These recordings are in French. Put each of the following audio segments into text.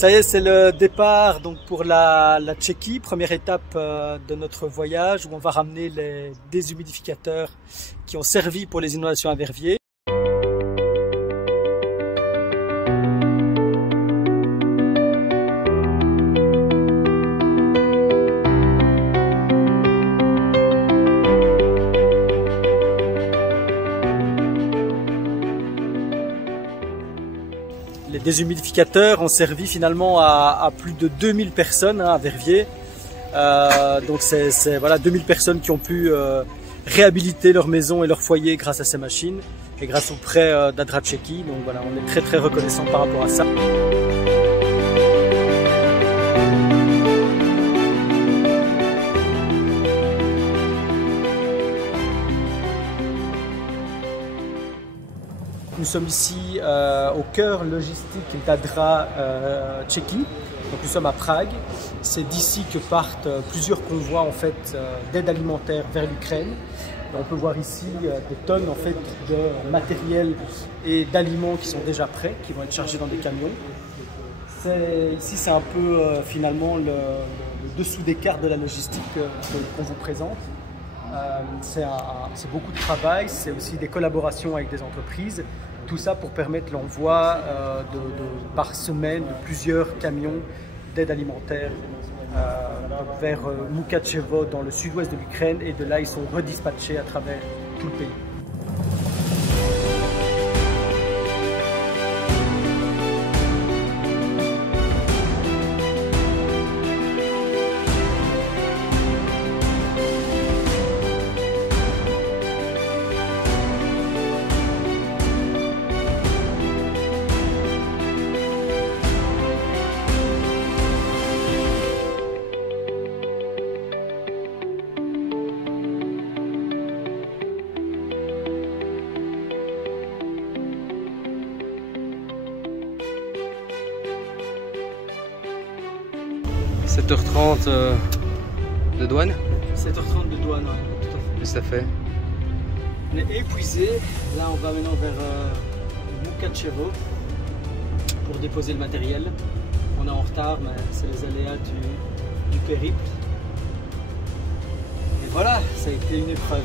Ça y est, c'est le départ donc pour la Tchéquie, première étape de notre voyage où on va ramener les déshumidificateurs qui ont servi pour les inondations à Verviers. Les déshumidificateurs ont servi finalement à plus de 2000 personnes à Verviers. Donc c'est voilà 2000 personnes qui ont pu réhabiliter leur maison et leur foyer grâce à ces machines et grâce au prêt d'Adra Tchéquie. Donc voilà, on est très reconnaissant par rapport à ça. Nous sommes ici au cœur logistique d'Adra Tchéquie. Donc nous sommes à Prague. C'est d'ici que partent plusieurs convois en fait d'aide alimentaire vers l'Ukraine. On peut voir ici des tonnes en fait de matériel et d'aliments qui sont déjà prêts, qui vont être chargés dans des camions. Ici c'est un peu finalement le dessous des cartes de la logistique qu'on vous présente. C'est beaucoup de travail, c'est aussi des collaborations avec des entreprises. Tout ça pour permettre l'envoi par semaine de plusieurs camions d'aide alimentaire vers Mukachevo dans le sud-ouest de l'Ukraine, et de là ils sont redispatchés à travers tout le pays. « 7h30 de douane. 7h30 de douane, ouais, tout à fait. Qu'est-ce que ça fait? On est épuisé. Là, on va maintenant vers Mukachevo pour déposer le matériel. On est en retard, mais c'est les aléas du périple. Et voilà, ça a été une épreuve.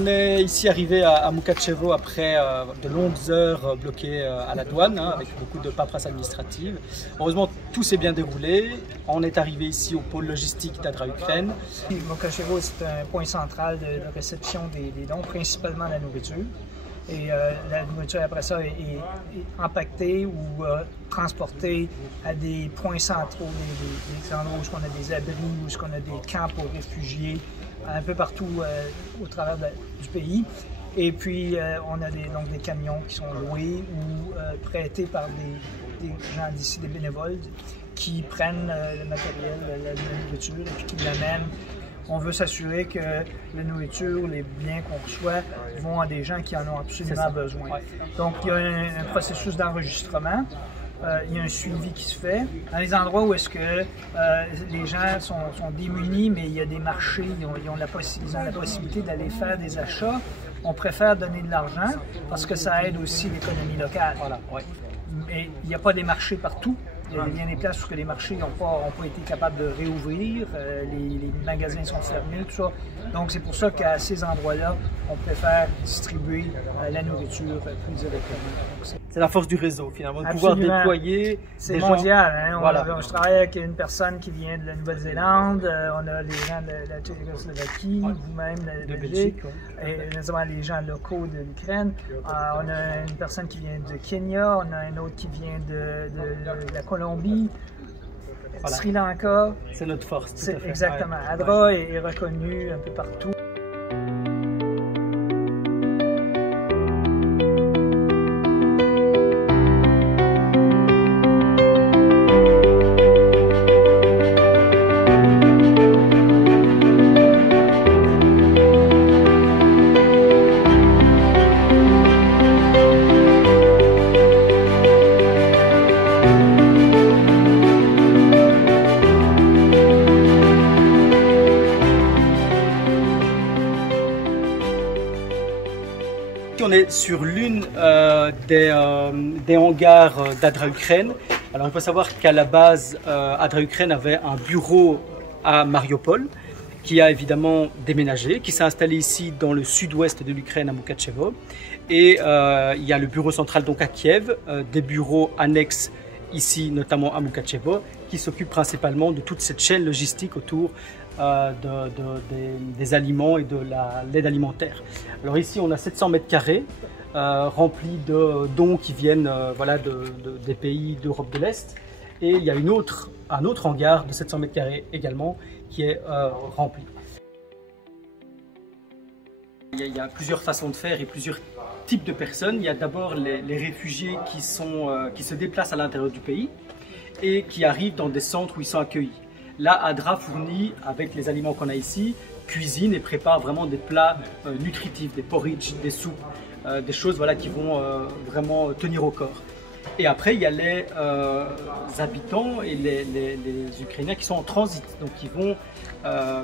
On est ici arrivé à Mukachevo après de longues heures bloquées à la douane, avec beaucoup de paperasse administrative. Heureusement, tout s'est bien déroulé. On est arrivé ici au pôle logistique d'Adra Ukraine. Mukachevo, c'est un point central de réception des dons, principalement la nourriture. Et la nourriture, après ça, est empaquetée ou transportée à des points centraux, des endroits où on a des abris, où on a des camps pour réfugiés, un peu partout au travers du pays. Et puis, on a donc des camions qui sont loués ou prêtés par des gens d'ici, des bénévoles, qui prennent le matériel, la nourriture, et puis qui l'amènent. On veut s'assurer que la nourriture, les biens qu'on reçoit vont à des gens qui en ont absolument besoin. Ouais. Donc, il y a un processus d'enregistrement. Il y a un suivi qui se fait. Dans les endroits où est-ce que les gens sont démunis, mais il y a des marchés, ils ont la possibilité d'aller faire des achats, on préfère donner de l'argent parce que ça aide aussi l'économie locale. Voilà, ouais. Mais il n'y a pas des marchés partout. Il y a bien des places où les marchés n'ont pas été capables de réouvrir, les magasins sont fermés, tout ça. Donc c'est pour ça qu'à ces endroits-là, on préfère distribuer la nourriture plus directement. C'est la force du réseau finalement, de pouvoir déployer. C'est mondial. Hein? Voilà. Je travaille avec une personne qui vient de la Nouvelle-Zélande, on a les gens de la Tchécoslovaquie, vous-même de Belgique, et notamment les gens locaux de l'Ukraine. On a une personne qui vient de Kenya, on a un autre qui vient de la Colombie, voilà. Sri Lanka. C'est notre force. Tout à fait. Exactement. Ouais. Adra est reconnu un peu partout. On est sur l'une des hangars d'Adra Ukraine. Alors il faut savoir qu'à la base, Adra Ukraine avait un bureau à Mariupol, qui a évidemment déménagé, qui s'est installé ici dans le sud-ouest de l'Ukraine à Moukatchevo. Et il y a le bureau central donc à Kiev, des bureaux annexes ici notamment à Moukatchevo, qui s'occupent principalement de toute cette chaîne logistique autour des aliments et de l'aide alimentaire. Alors ici on a 700 mètres carrés remplis de dons qui viennent voilà, des pays d'Europe de l'Est. Et il y a un autre hangar de 700 mètres carrés également qui est rempli. Il y a plusieurs façons de faire et plusieurs types de personnes. Il y a d'abord les réfugiés qui se déplacent à l'intérieur du pays et qui arrivent dans des centres où ils sont accueillis. Là, Adra fournit, avec les aliments qu'on a ici, cuisine et prépare vraiment des plats nutritifs, des porridge, des soupes, des choses voilà, qui vont vraiment tenir au corps. Et après, il y a les habitants et les Ukrainiens qui sont en transit, donc qui vont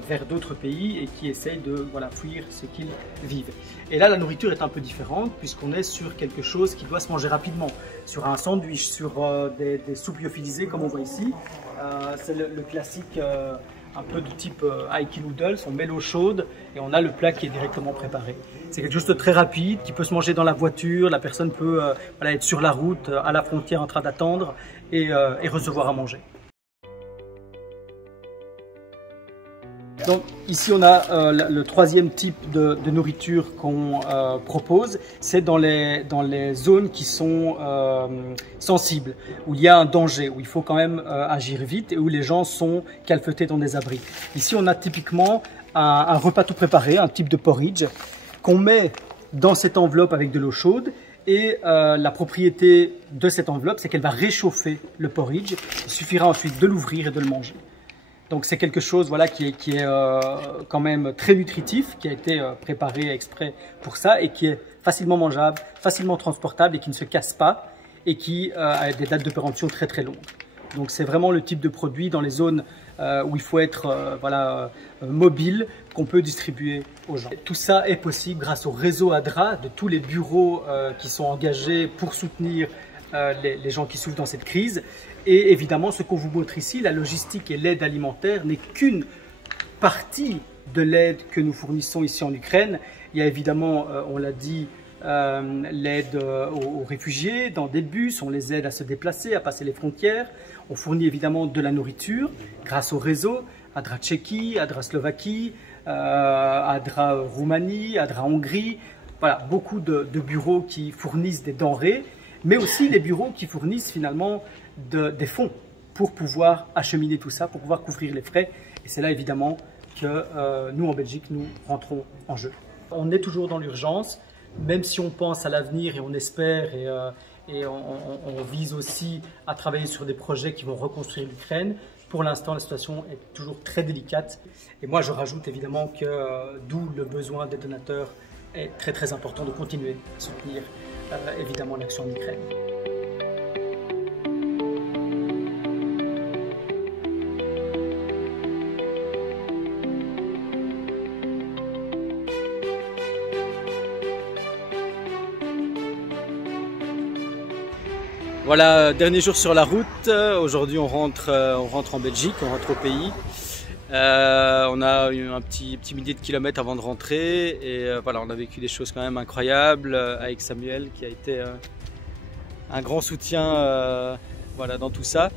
vers d'autres pays et qui essayent de voilà, fuir ce qu'ils vivent. Et là, la nourriture est un peu différente puisqu'on est sur quelque chose qui doit se manger rapidement, sur un sandwich, sur des soupes lyophilisées comme on voit ici. C'est le classique un peu du type Aiki Noodles, on met l'eau chaude et on a le plat qui est directement préparé. C'est quelque chose de très rapide, qui peut se manger dans la voiture, la personne peut voilà, être sur la route, à la frontière en train d'attendre et recevoir à manger. Donc ici on a le troisième type de nourriture qu'on propose, c'est dans les zones qui sont sensibles, où il y a un danger, où il faut quand même agir vite et où les gens sont calfeutés dans des abris. Ici on a typiquement un repas tout préparé, un type de porridge, qu'on met dans cette enveloppe avec de l'eau chaude. Et la propriété de cette enveloppe, c'est qu'elle va réchauffer le porridge. Il suffira ensuite de l'ouvrir et de le manger. Donc c'est quelque chose voilà, qui est quand même très nutritif, qui a été préparé exprès pour ça et qui est facilement mangeable, facilement transportable et qui ne se casse pas et qui a des dates de péremption très très longues. Donc c'est vraiment le type de produit dans les zones où il faut être voilà, mobile qu'on peut distribuer aux gens. Tout ça est possible grâce au réseau Adra, de tous les bureaux qui sont engagés pour soutenir les gens qui souffrent dans cette crise. Et évidemment, ce qu'on vous montre ici, la logistique et l'aide alimentaire n'est qu'une partie de l'aide que nous fournissons ici en Ukraine. Il y a évidemment, on l'a dit, l'aide aux réfugiés dans des bus, on les aide à se déplacer, à passer les frontières. On fournit évidemment de la nourriture grâce au réseau, Adra Tchéquie, Adra Slovaquie, Adra Roumanie, Adra Hongrie. Voilà, beaucoup de bureaux qui fournissent des denrées, mais aussi des bureaux qui fournissent finalement des fonds pour pouvoir acheminer tout ça, pour pouvoir couvrir les frais. Et c'est là évidemment que nous en Belgique, nous rentrons en jeu. On est toujours dans l'urgence, même si on pense à l'avenir et on espère et on vise aussi à travailler sur des projets qui vont reconstruire l'Ukraine. Pour l'instant, la situation est toujours très délicate. Et moi, je rajoute évidemment que d'où le besoin des donateurs est très très important de continuer à soutenir évidemment l'action en Ukraine. Voilà, dernier jour sur la route. Aujourd'hui on rentre en Belgique, on rentre au pays. On a eu un petit millier de kilomètres avant de rentrer et voilà, on a vécu des choses quand même incroyables avec Samuel qui a été un grand soutien voilà, dans tout ça.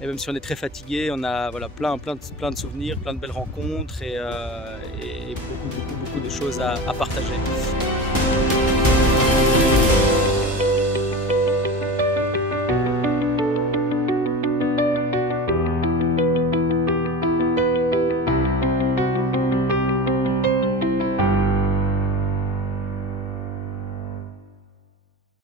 Et même si on est très fatigué, on a voilà, plein de souvenirs, plein de belles rencontres et beaucoup de choses à partager.